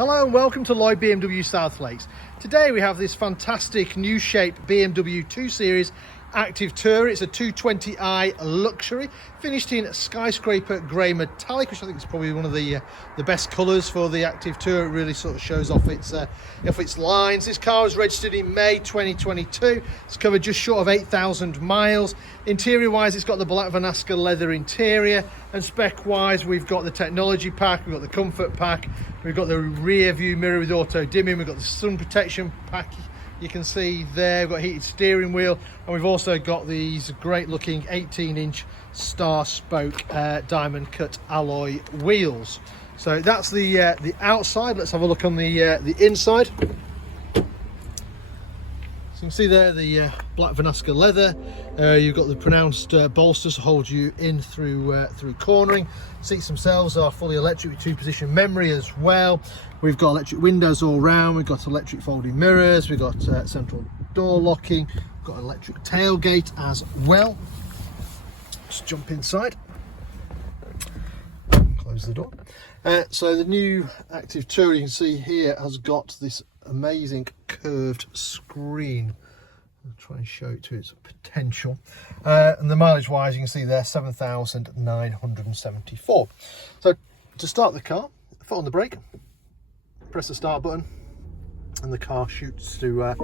Hello and welcome to Lloyd BMW South Lakes. Today we have this fantastic new shape BMW 2 Series Active Tourer. It's a 220i luxury, finished in Skyscraper Grey metallic, which I think is probably one of the best colours for the Active Tourer. It really sort of shows off its lines. This car was registered in May 2022. It's covered just short of 8,000 miles. Interior wise, it's got the Black Vernasca Leather interior, and spec wise we've got the technology pack, we've got the comfort pack, we've got the rear view mirror with auto dimming, we've got the sun protection pack. You can see there we've got heated steering wheel, and we've also got these great looking 18-inch star spoke diamond cut alloy wheels. So that's the outside. Let's have a look on the inside. So you can see there the Black Vernasca leather. You've got the pronounced bolsters to hold you in through cornering. Seats themselves are fully electric with 2-position memory as well. We've got electric windows all round. We've got electric folding mirrors. We've got central door locking. We've got an electric tailgate as well. Just jump inside. Close the door. So the new Active Tourer, you can see here, has got this amazing curved screen. I'll try and show it to its potential. And the mileage wise, you can see there 7,974. So to start the car, foot on the brake, press the start button, and the car shoots to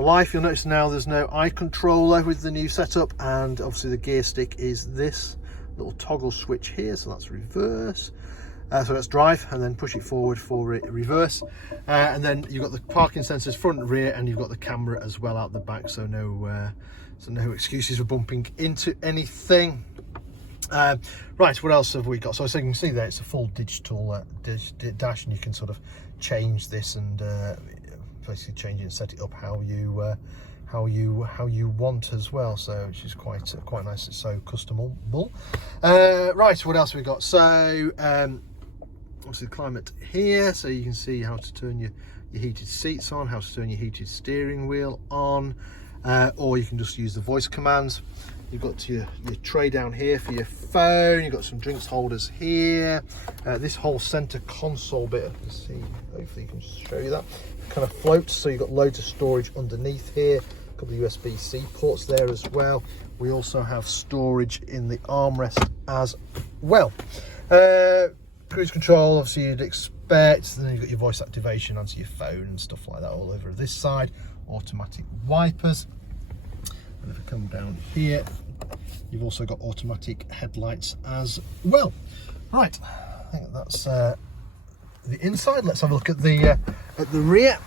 life. You'll notice now there's no eye controller with the new setup, and obviously the gear stick is this little toggle switch here, so that's reverse. So let's drive, and then push it forward for reverse, and then you've got the parking sensors front and rear, and you've got the camera as well out the back, so no excuses for bumping into anything. Right, what else have we got? So as you can see there, it's a full digital dash, and you can sort of change this and basically change it and set it up how you want as well, so which is quite nice. It's so customable. Right, what else have we got? So obviously the climate here, so you can see how to turn your heated seats on, how to turn your heated steering wheel on, or you can just use the voice commands. You've got your tray down here for your phone. You've got some drinks holders here. This whole center console bit, you see, hopefully you can show you that, kind of floats, so you've got loads of storage underneath here. A couple of USB-C ports there as well. We also have storage in the armrest as well. Cruise control, obviously you'd expect. Then you've got your voice activation onto your phone and stuff like that all over this side. Automatic wipers. And if I come down here, you've also got automatic headlights as well. Right, I think that's the inside. Let's have a look at the rear.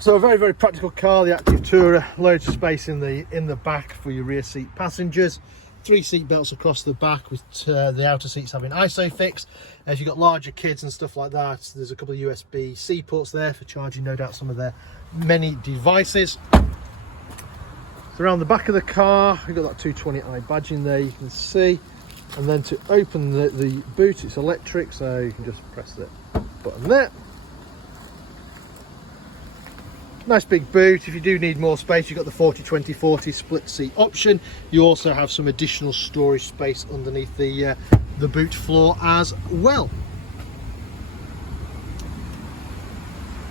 So a very, very practical car, the Active Tourer. Loads of space in the back for your rear seat passengers. 3 seat belts across the back, with the outer seats having ISOFIX. If you've got larger kids and stuff like that, there's a couple of USB-C ports there for charging, no doubt, some of their many devices. So around the back of the car, we've got that 220i badge in there, you can see. And then to open the boot, it's electric, so you can just press the button there. Nice big boot. If you do need more space, you've got the 40-20-40 split seat option. You also have some additional storage space underneath the boot floor as well.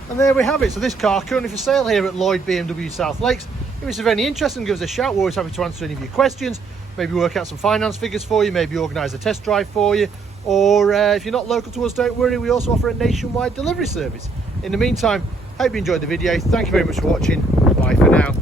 And there we have it. So this car currently for sale here at Lloyd BMW South Lakes. If it's of any interest, then give us a shout. We're always happy to answer any of your questions. Maybe work out some finance figures for you, maybe organise a test drive for you, or if you're not local to us, don't worry, we also offer a nationwide delivery service. In the meantime, hope you enjoyed the video. Thank you very much for watching. Bye for now.